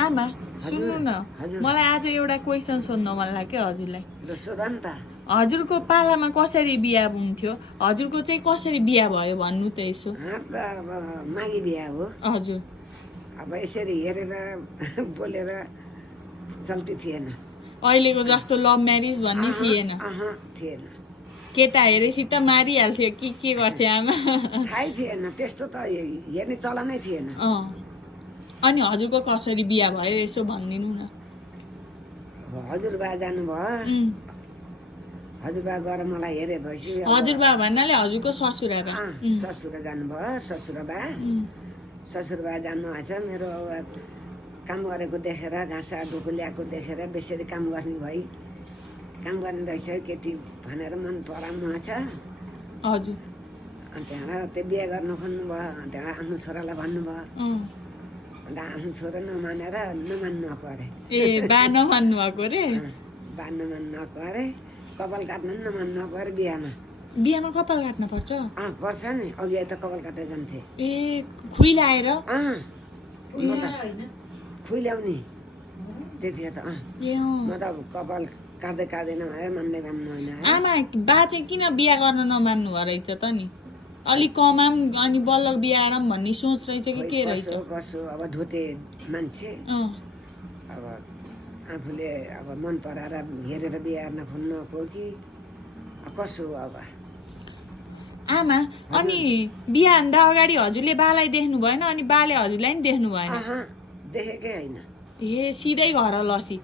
आमा सुन्नु न मलाई आज एउटा क्वेसन सोध्न मन लाग्यो हजुरलाई हजुरको पालामा कसरी बिहा हुन्थ्यो हजुरको चाहिँ कसरी बिहा भयो भन्नु त यसो मागी बिहा हो हजुर अब यसरी हेरेर बोलेर चल्ती थिएन अहिलेको जस्तो लभ म्यारिज भन्ने थिएन थिएन केटा हेरेपछि त मारिहाल्थ्यो के गर्थे आमा थाहै थिएन त्यस्तो त हेर्ने चलनै थिएन अनि हजुरको कसरी बिहा भयो यसो भनिदिनु न हजुरबा जानुभयो हजुरबा गएर मलाई हेरेपछि हजुरबा भन्नाले हजुरको ससुराबा ससुरा जानुभयो ससुरबा जानुभएछ मेरो काम गरेको देखेर घाँस डुकु ल्याएको देखेर बेसरी काम गर्ने भई काम गर्ने रहेछ केटी भनेर मन पराउनु छ हजुर अनि त्यहाँबाट त्यो बिहा गर्नु खोज्नुभयो त्यहाँबाट आफ्नो छोरालाई भन्नुभयो अन्त आफ्नो छोरा नमानेर नमान्नु आएको अरे बा नमान्नु भएको रे बा नमान्नु आएको अरे कपाल काट्न पनि नमान्नु आएको अरे बिहामा कपाल काट्न पर्छ पर्छ नि अघि त कपाल काटेर जान्थे खुइलाएर खुइल्याउने त्यतिखेर त म त कपाल काट्दै काट्दैन भनेर मान्दै मान्नु होइन आमा बा चाहिँ किन बिहा गर्न नमान्नु रहेछ त नि अलिक कमाम अनि बल्ल बिहा आराम भन्ने सोच रहेछ कि के रहेछ कसो अब ढोटे मान्छे अब आफूले अब मन पराएर हेरेर बिहा गर्न खोज्नको कि कसो अब आमा अनि बिहा भन्दा अगाडि हजुरले बालाई देख्नु भएन अनि बाले हजुरलाई नि देख्नु भएन देखेकै होइन ए सिधै घर लसी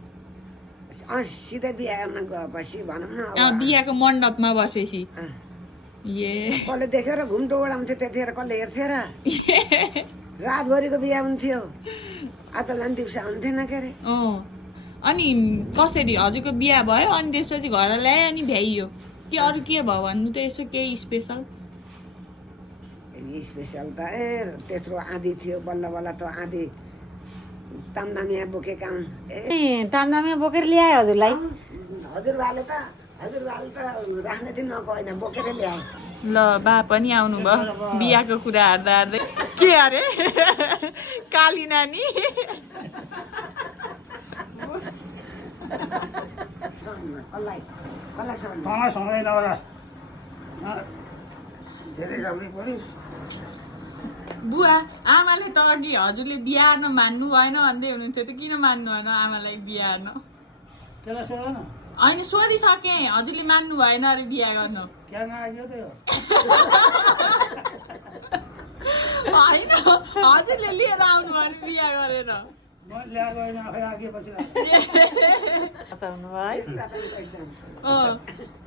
सिधै बिहा गर्न गएपछि भनौँ न बिहाको मण्डपमा बसेपछि कसले देखेर घुम्टो ओडाउँथ्यो त्यतिखेर कसले हेर्थ्यो र रातभरिको बिहा हुन्थ्यो आज झन् दिउँसो हुन्थेन के अरे अनि कसरी हजुरको बिहा भयो अनि त्यसपछि घर ल्यायो अनि भ्याइयो कि अरू के भयो भन्नु त यसो केही स्पेसल स्पेसल त त्यत्रो आँधी थियो बल्ल बल्ल त आँधी तामदामिया बोकेका तामदामिया बोकेर ल्यायो हजुरलाई हजुरबाले त राख्ने दिन नगएको होइन बोकेर ल्याए ल बा पनि आउनु भयो बिहाको कुरा हार्दा हार्दै के अरे काली नानी बुवा आमाले त अघि हजुरले बिहा हार्न मान्नु भएन भन्दै हुनुहुन्थ्यो त किन मान्नु भएन आमालाई बिहा हार्न होइन सोधिसके हजुरले मान्नु भएन अरे बिहा गर्न होइन हजुरले लिएर आउनु भयो बिहा गरेर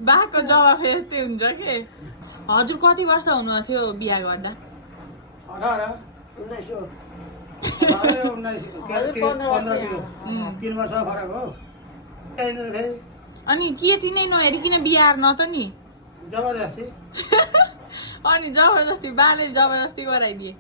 बाको जवाफ यस्तै हुन्छ के हजुर कति वर्ष हुनुभएको थियो बिहा गर्दा 3 वर्ष फरक हो अनि केटी नै नहेरिकन बिहा हार्न त नि जबरजस्ती अनि जबरजस्ती बाले जबरजस्ती गराइदिए